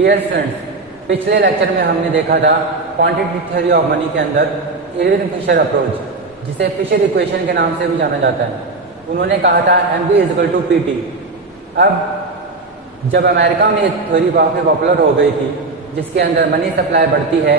Dear students, पिछले lecture में हमने देखा था क्वांटिटेटिव थ्योरी ऑफ मनी के अंदर इरविन फिशर अप्रोच, जिसे फिशर इक्वेशन के नाम से भी जाना जाता है। उन्होंने कहा था MB = PT। अब जब अमेरिका में एक थ्योरी काफ़ी पॉपुलर हो गई थी, जिसके अंदर मनी सप्लाई बढ़ती है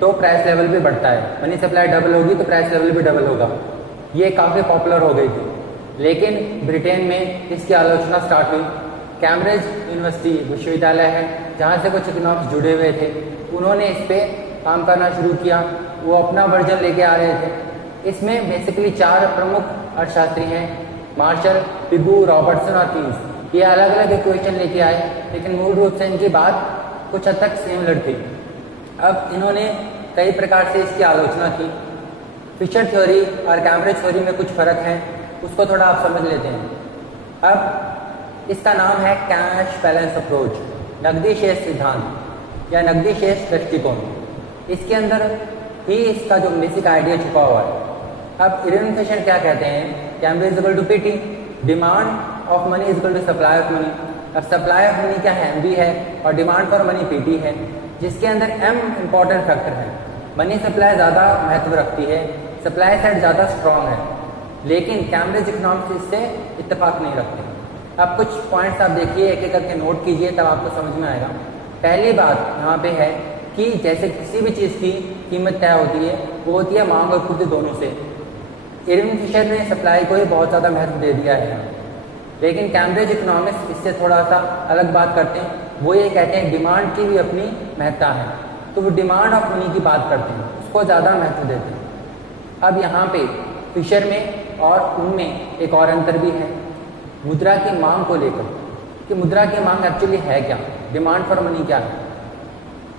तो प्राइस लेवल भी बढ़ता है, मनी सप्लाई डबल होगी तो प्राइस लेवल भी डबल होगा। ये काफ़ी पॉपुलर हो गई थी, लेकिन ब्रिटेन में इसकी आलोचना स्टार्ट हुई। कैम्ब्रिज यूनिवर्सिटी विश्वविद्यालय है जहाँ से कुछ इकोनॉमिक्स जुड़े हुए थे, उन्होंने इस पे काम करना शुरू किया। वो अपना वर्जन लेके आ रहे थे। इसमें बेसिकली 4 प्रमुख अर्थशास्त्री हैं, मार्शल, पिगू, रॉबर्टसन और कीन्स। ये अलग अलग इक्वेशन लेके आए, लेकिन मूल रूप से इनकी बात कुछ हद तक सिमिलर थी। अब इन्होंने कई प्रकार से इसकी आलोचना की। फिशर थ्योरी और कैम्ब्रिज थ्योरी में कुछ फर्क है, उसको थोड़ा आप समझ लेते हैं। अब इसका नाम है कैश बैलेंस अप्रोच, नकदी शेष सिद्धांत या नकदी शेष दृष्टिकोण। इसके अंदर ही इसका जो बेसिक आइडिया छुपा हुआ है। अब इरविन फिशर क्या कहते हैं, Cambridge = PT, demand of money = supply of money. अब सप्लाई ऑफ मनी क्या है, MB है, और डिमांड फॉर मनी PT है, जिसके अंदर M इंपॉर्टेंट फैक्टर है। मनी सप्लाई ज़्यादा महत्व रखती है, सप्लाई साइड ज़्यादा स्ट्रांग है, लेकिन कैम्ब्रिज इकोनॉमिक्स इससे इत्तेफाक नहीं रखते। अब कुछ पॉइंट्स आप देखिए, एक एक करके नोट कीजिए, तब आपको समझ में आएगा। पहली बात यहाँ पे है कि जैसे किसी भी चीज़ की कीमत तय होती है, वो होती है मांग और पूर्ति दोनों से। इरविन फिशर ने सप्लाई को ही बहुत ज़्यादा महत्व दे दिया है, लेकिन कैम्ब्रिज इकोनॉमिक्स इससे थोड़ा सा अलग बात करते हैं। वो ये कहते हैं डिमांड की भी अपनी महत्ता है, तो वो डिमांड ऑफ मनी की बात करते हैं, उसको ज़्यादा महत्व देते हैं। अब यहाँ पे फिशर में और उनमें एक और अंतर भी है, मुद्रा की मांग को लेकर, कि मुद्रा की मांग एक्चुअली है क्या, डिमांड फॉर मनी क्या है।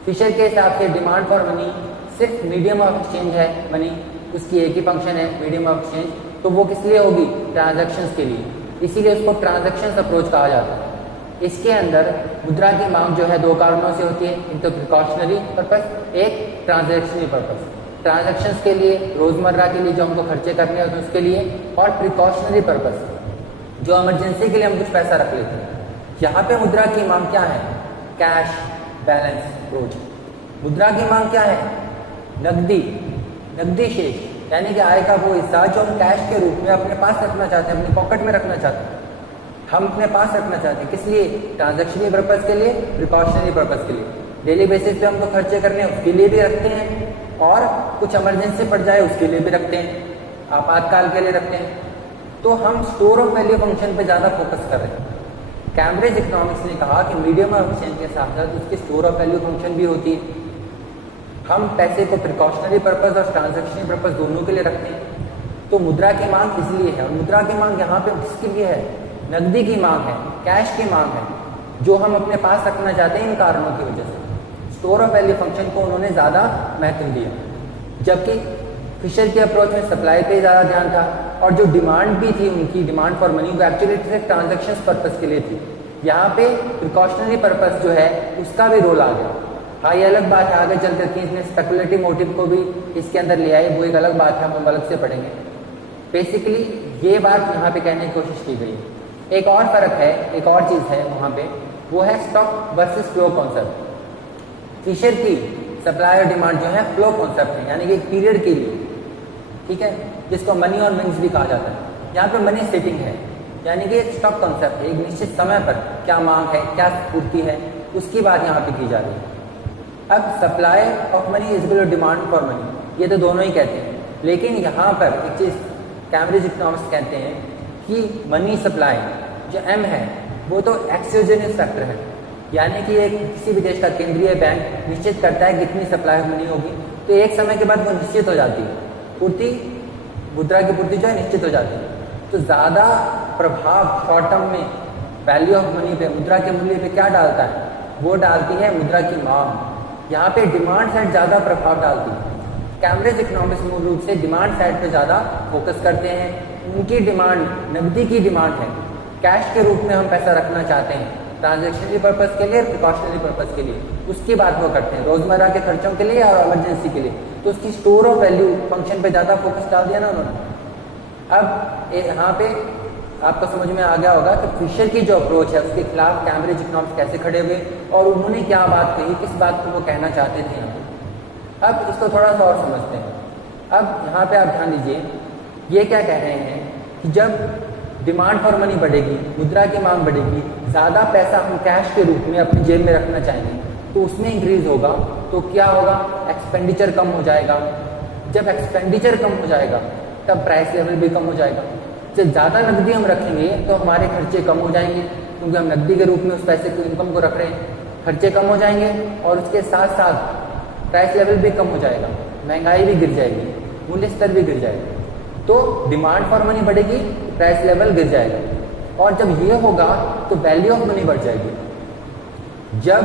फिशर के हिसाब से डिमांड फॉर मनी सिर्फ मीडियम ऑफ एक्सचेंज है मनी, उसकी एक ही फंक्शन है मीडियम ऑफ एक्सचेंज, तो वो किस लिए होगी, ट्रांजैक्शंस के लिए, इसीलिए उसको ट्रांजैक्शंस अप्रोच कहा जाता है। इसके अंदर मुद्रा की मांग जो है 2 कारणों से होती है, एक तो प्रिकॉशनरी पर्पस, एक ट्रांजैक्शनरी पर्पस। ट्रांजैक्शंस के लिए, रोजमर्रा के लिए जो हमको खर्चे करने होते हैं उसके लिए, और प्रिकॉशनरी पर्पस जो इमरजेंसी के लिए हम कुछ पैसा रख लेते हैं। यहाँ पे मुद्रा की मांग क्या है, कैश बैलेंस अप्रोच। मुद्रा की मांग क्या है, नकदी शेष, यानी कि आय का वो हिस्सा जो हम कैश के रूप में अपने पास रखना चाहते हैं, अपनी पॉकेट में रखना चाहते हैं, हम अपने पास रखना चाहते हैं। किस लिए, ट्रांजैक्शनरी पर्पस के लिए, प्रिकॉशनरी पर्पस के लिए। डेली बेसिस पे हमको खर्चे करने हैं उसके लिए भी रखते हैं, और कुछ इमरजेंसी पड़ जाए उसके लिए भी रखते हैं, आपातकाल के लिए रखते हैं। तो हम स्टोर ऑफ वैल्यू फंक्शन पे ज़्यादा फोकस कर रहे हैं। कैम्ब्रिज इकोनॉमिक्स ने कहा कि मीडियम ऑफ एक्सचेंज के साथ साथ उसकी स्टोर ऑफ वैल्यू फंक्शन भी होती है। हम पैसे को प्रिकॉशनरी पर्पस और ट्रांजैक्शनरी पर्पस दोनों के लिए रखते हैं। तो मुद्रा की मांग इसलिए है, और मुद्रा की मांग यहाँ पे किसके लिए है, नकदी की मांग है, कैश की मांग है, जो हम अपने पास रखना चाहते हैं इन कारणों की वजह से। स्टोर ऑफ वैल्यू फंक्शन को उन्होंने ज़्यादा महत्व दिया, जबकि फिशर के अप्रोच में सप्लाई पे ज़्यादा ध्यान था, और जो डिमांड भी थी उनकी, डिमांड फॉर मनी, वो एक्चुअली सिर्फ ट्रांजैक्शंस पर्पस के लिए थी। यहाँ पे प्रिकॉशनरी पर्पस जो है उसका भी रोल आ गया। हाँ, ये अलग बात है, आगे चलकर कि इसने स्पेकुलेटिव मोटिव को भी इसके अंदर ले आए, वो एक अलग बात है, हम अलग से पढ़ेंगे। बेसिकली ये बात यहाँ पे कहने की कोशिश की गई। एक और फर्क है, एक और चीज़ है वहाँ पे, वो है stock versus flow concept. Fisher की सप्लाई और डिमांड जो है फ्लो कॉन्सेप्ट है, यानी कि एक पीरियड के लिए, ठीक है, जिसको मनी और मीन्स भी कहा जाता है। यहाँ पे मनी सेटिंग है, यानी कि एक स्टॉक कॉन्सेप्ट है, एक निश्चित समय पर क्या मांग है, क्या पूर्ति है, उसकी बात यहाँ पे की जा रही है। अब supply of money = demand for money, ये तो दोनों ही कहते हैं, लेकिन यहाँ पर एक चीज़ कैम्ब्रिज इकोनॉमिक्स कहते हैं कि मनी सप्लाई जो M है वो तो एक्सोजेनियस फैक्टर है, यानी कि एक किसी भी देश का केंद्रीय बैंक निश्चित करता है कितनी सप्लाई ऑफ मनी होगी, तो एक समय के बाद वो निश्चित हो जाती है, पूर्ति, मुद्रा की पूर्ति जो है निश्चित हो जाती है। तो ज़्यादा प्रभाव शॉर्ट टर्म में वैल्यू ऑफ मनी पे, मुद्रा के मूल्य पे क्या डालता है, वो डालती है मुद्रा की मांग। यहाँ पे डिमांड साइड ज़्यादा प्रभाव डालती है। कैम्ब्रिज इकोनॉमिक्स मूल रूप से डिमांड साइड पे ज़्यादा फोकस करते हैं। उनकी डिमांड नकदी की डिमांड है, कैश के रूप में हम पैसा रखना चाहते हैं, ट्रांजैक्शनरी पर्पस के लिए, प्रिकॉशनरी पर्पस के लिए, उसकी बात वो करते हैं, रोजमर्रा के खर्चों के लिए और इमरजेंसी के लिए। तो उसकी स्टोर ऑफ वैल्यू फंक्शन पे ज़्यादा फोकस डाल दिया ना उन्होंने। अब यहाँ पे आपको समझ में आ गया होगा कि फिशर की जो अप्रोच है उसके खिलाफ कैम्ब्रिज इकोनॉमिक्स कैसे खड़े हुए, और उन्होंने क्या बात कही, किस बात को वो कहना चाहते थे यहाँ पे। अब इसको थोड़ा सा और समझते हैं। अब यहाँ पे आप ध्यान दीजिए, ये क्या कह रहे हैं कि जब डिमांड फॉर मनी बढ़ेगी, मुद्रा की मांग बढ़ेगी, ज़्यादा पैसा हम कैश के रूप में अपनी जेब में रखना चाहेंगे तो उसमें इंक्रीज होगा, तो क्या होगा, एक्सपेंडिचर कम हो जाएगा। जब एक्सपेंडिचर कम हो जाएगा तब प्राइस लेवल भी कम हो जाएगा। जब ज़्यादा नकदी हम रखेंगे तो हमारे खर्चे कम हो जाएंगे, क्योंकि हम नकदी के रूप में उस पैसे को, इनकम को रख रहे हैं। खर्चे कम हो जाएंगे और उसके साथ साथ प्राइस लेवल भी कम हो जाएगा, महंगाई भी गिर जाएगी, मूल्य स्तर भी गिर जाएगा। तो डिमांड फॉर मनी बढ़ेगी, प्राइस लेवल गिर जाएगा। और जब ये होगा तो वैल्यू ऑफ मनी बढ़ जाएगी। जब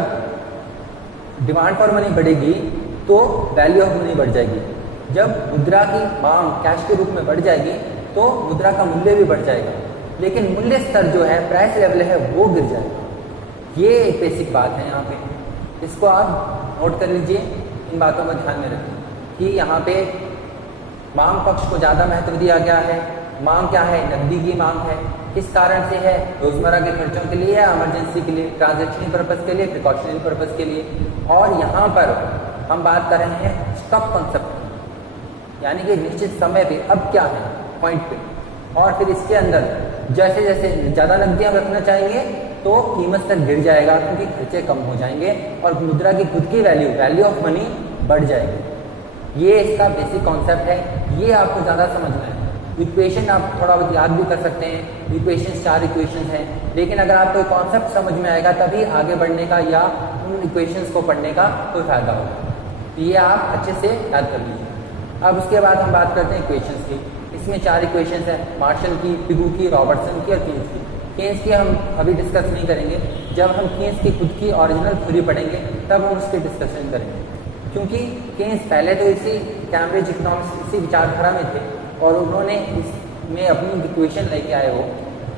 डिमांड फॉर मनी बढ़ेगी तो वैल्यू ऑफ मनी बढ़ जाएगी। जब मुद्रा की मांग कैश के रूप में बढ़ जाएगी तो मुद्रा का मूल्य भी बढ़ जाएगा, लेकिन मूल्य स्तर जो है, प्राइस लेवल है, वो गिर जाएगा। ये एक बेसिक बात है यहाँ पे, इसको आप नोट कर लीजिए, इन बातों को ध्यान में रखें कि यहाँ पे मांग पक्ष को ज़्यादा महत्व दिया गया है। मांग क्या है, नकदी की मांग है। किस कारण से है, रोजमर्रा के खर्चों के लिए, इमरजेंसी के लिए, ट्रांजैक्शनल पर्पस के लिए, प्रिकॉशनरी पर्पस के लिए। और यहाँ पर हम बात कर रहे हैं स्टॉक कॉन्सेप्ट की, यानी कि निश्चित समय पे अब क्या है पॉइंट पे। और फिर इसके अंदर जैसे जैसे ज़्यादा नकदी हम रखना चाहेंगे तो कीमत स्तर गिर जाएगा, क्योंकि खर्चे कम हो जाएंगे और मुद्रा की खुद की वैल्यू ऑफ मनी बढ़ जाएगी। ये इसका बेसिक कॉन्सेप्ट है, ये आपको ज़्यादा समझना है। इक्वेशन आप थोड़ा बहुत याद भी कर सकते हैं, इक्वेशन 4 इक्वेशन हैं, लेकिन अगर आपको कॉन्सेप्ट समझ में आएगा तभी आगे बढ़ने का या उन इक्वेशंस को पढ़ने का कोई फायदा होगा। तो ये आप अच्छे से याद कर लीजिए। अब उसके बाद हम बात करते हैं इक्वेशंस की। इसमें 4 इक्वेशंस हैं, मार्शल की, पिगू की, रॉबर्टसन की और कीन्स की। कीन्स की हम अभी डिस्कस नहीं करेंगे, जब हम कीन्स की खुद की ओरिजिनल थ्योरी पढ़ेंगे तब हम उसकी डिस्कशन करेंगे, क्योंकि कीन्स पहले तो इसी कैम्ब्रिज इकोनॉमिक्स, इसी विचारधारा में थे और उन्होंने इसमें अपनी इक्वेशन लेके आए हो,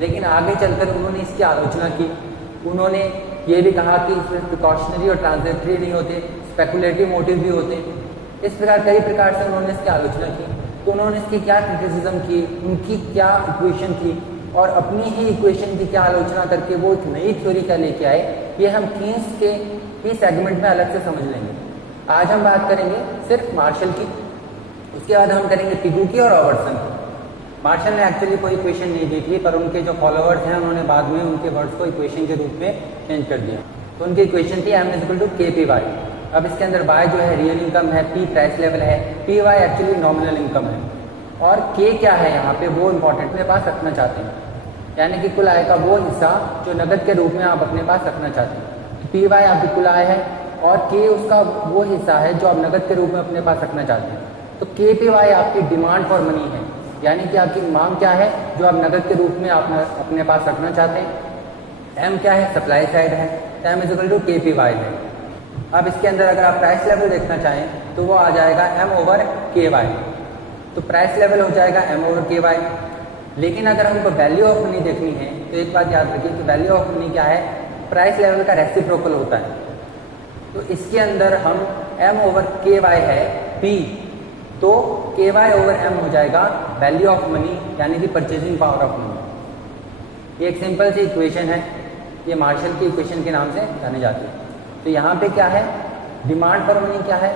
लेकिन आगे चलकर उन्होंने इसकी आलोचना की। उन्होंने ये भी कहा कि इसमें प्रिकॉशनरी और ट्रांजेक्टरी नहीं होते, स्पेकुलेटिव मोटिव भी होते। इस प्रकार कई प्रकार से उन्होंने इसकी आलोचना की। तो उन्होंने इसकी क्या क्रिटिसिज्म की, उनकी क्या इक्वेशन थी और अपनी ही इक्वेशन की क्या आलोचना करके वो एक नई थ्योरी क्या लेके आए, ये हम कीन्स के ही सेगमेंट में अलग से समझ लेंगे। आज हम बात करेंगे सिर्फ मार्शल की, उसके बाद हम करेंगे पिगू की और रॉबर्टसन की। मार्शल ने एक्चुअली कोई इक्वेशन नहीं दी थी, पर उनके जो फॉलोअर्स हैं उन्होंने बाद में उनके वर्ड्स को इक्वेशन के रूप में चेंज कर दिया। तो उनकी इक्वेशन थी M=KPY। अब इसके अंदर y जो है रियल इनकम है, P प्राइस लेवल है, PY एक्चुअली नॉमिनल इनकम है, और K क्या है यहाँ पे, वो इम्पोर्टेंट अपने पास रखना चाहते हैं, यानी कि कुल आय का वो हिस्सा जो नकद के रूप में आप अपने पास रखना चाहते हैं। तो PY आपकी कुल आय है और K उसका वो हिस्सा है जो आप नकद के रूप में अपने पास रखना चाहते हैं। तो KPY आपकी डिमांड फॉर मनी है, यानी कि आपकी मांग क्या है जो आप नकद के रूप में आप अपने पास रखना चाहते हैं। M क्या है, सप्लाई साइड है, तो M=KPY है। अब इसके अंदर अगर आप प्राइस लेवल देखना चाहें तो वो आ जाएगा M/KY, तो प्राइस लेवल हो जाएगा M/KY। लेकिन अगर हमको वैल्यू ऑफ मनी देखनी है तो एक बात याद रखिए कि वैल्यू ऑफ मनी क्या है, प्राइस लेवल का रेसिप्रोकल होता है। तो इसके अंदर हम M/KY है P, तो KY/M हो जाएगा वैल्यू ऑफ मनी, यानी कि परचेजिंग पावर ऑफ मनी। ये एक सिंपल सी इक्वेशन है, ये मार्शल की इक्वेशन के नाम से जानी जाती है। तो यहाँ पे क्या है, डिमांड फॉर मनी क्या है,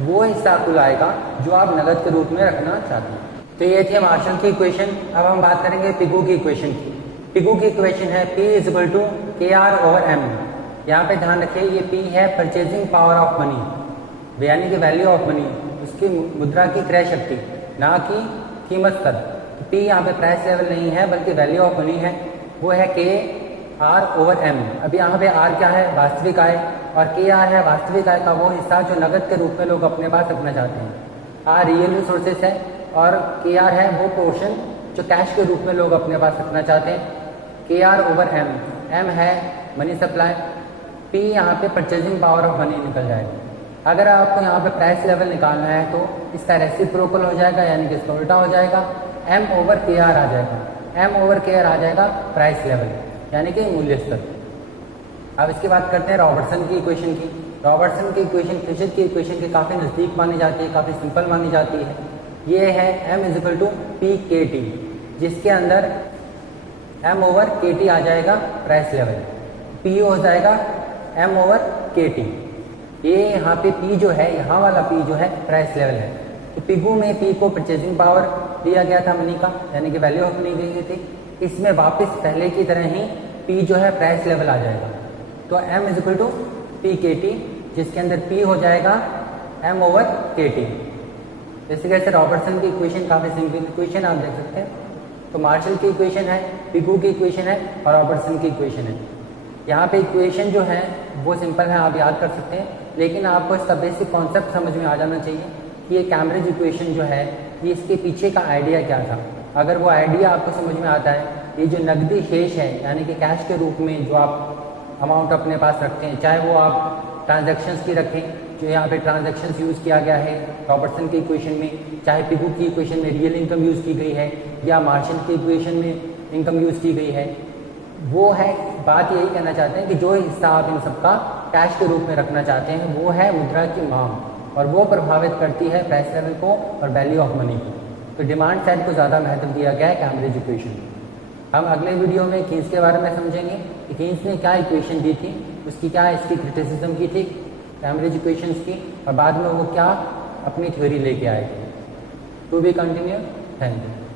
वो हिस्सा कुल आएगा जो आप नगद के रूप में रखना चाहते हैं। तो ये थी मार्शल की इक्वेशन। अब हम बात करेंगे पिगू की इक्वेशन की। पिगू की इक्वेशन है P=KR/M। यहाँ पे ध्यान रखिए ये P है परचेजिंग पावर ऑफ मनी, यानी कि वैल्यू ऑफ मनी, उसकी मुद्रा की क्रय शक्ति, ना कि कीमत स्तर। P यहाँ पे प्राइस लेवल नहीं है बल्कि वैल्यू ऑफ मनी है, वो है KR/M। अब यहाँ पे R क्या है, वास्तविक आय, और KR है वास्तविक आय का वो हिस्सा जो नगद के रूप में लोग अपने पास रखना चाहते हैं। R रियल रिसोर्सेस है और KR है वो पोर्शन जो कैश के रूप में लोग अपने पास रखना चाहते हैं। KR/M, M है मनी सप्लाई, P यहाँ पे परचेजिंग पावर ऑफ मनी निकल जाएगा। अगर आपको यहाँ पे प्राइस लेवल निकालना है तो इसका रेसिप्रोकल हो जाएगा, यानी कि इसका उल्टा हो जाएगा, M/KR आ जाएगा। M/KR आ जाएगा प्राइस लेवल, यानी कि मूल्य स्तर। अब इसकी बात करते हैं रॉबर्टसन की इक्वेशन की। रॉबर्टसन की इक्वेशन फिशर की इक्वेशन के काफ़ी नज़दीक मानी जाती है, काफ़ी सिंपल मानी जाती है। ये है M=PKT, जिसके अंदर M/KT आ जाएगा प्राइस लेवल, P हो जाएगा एम ओवर के टी। ये यहाँ पे पी जो है, यहाँ वाला पी जो है प्राइस लेवल है। तो पिगू में पी को परचेजिंग पावर दिया गया था मनी का, यानी कि वैल्यू ऑफ मनी दी गई थी। इसमें वापस पहले की तरह ही पी जो है प्राइस लेवल आ जाएगा। तो M is equal to P K T, जिसके अंदर पी हो जाएगा एम ओवर के टी। जैसे कैसे रॉबर्टसन की इक्वेशन काफी सिंपल इक्वेशन आप देख सकते हैं। तो मार्शल की इक्वेशन है, पिगू की इक्वेशन है और रॉबर्टसन की इक्वेशन है। यहाँ पे इक्वेशन जो है वो सिंपल है, आप याद कर सकते हैं, लेकिन आपको इसका बेसिक कॉन्सेप्ट समझ में आ जाना चाहिए कि ये कैम्ब्रिज इक्वेशन जो है ये इसके पीछे का आइडिया क्या था। अगर वो आइडिया आपको समझ में आता है, ये जो नकदी शेष है यानी कि कैश के रूप में जो आप अमाउंट अपने पास रखते हैं, चाहे वो आप ट्रांजैक्शंस की रखें, जो यहाँ पे ट्रांजैक्शंस यूज़ किया गया है रॉबर्टसन की इक्वेशन में, चाहे पिगू की इक्वेशन में रियल इनकम यूज़ की गई है या मार्शल की इक्वेशन में इनकम यूज़ की गई है, वो है बात यही कहना चाहते हैं कि जो हिस्सा आप इन सबका कैश के रूप में रखना चाहते हैं वो है मुद्रा की मांग, और वो प्रभावित करती है प्राइस लेवल को और वैल्यू ऑफ मनी को। तो डिमांड साइड को ज़्यादा महत्व दिया गया है कैम्ब्रिज इक्वेशन में। हम अगले वीडियो में कीन्स के बारे में समझेंगे कि कीन्स ने क्या इक्वेशन दी थी, उसकी क्या इसकी क्रिटिसिज्म की थी कैम्ब्रिज इक्वेशंस की, और बाद में वो क्या अपनी थ्योरी लेके आए थे। To be continue. Thank you.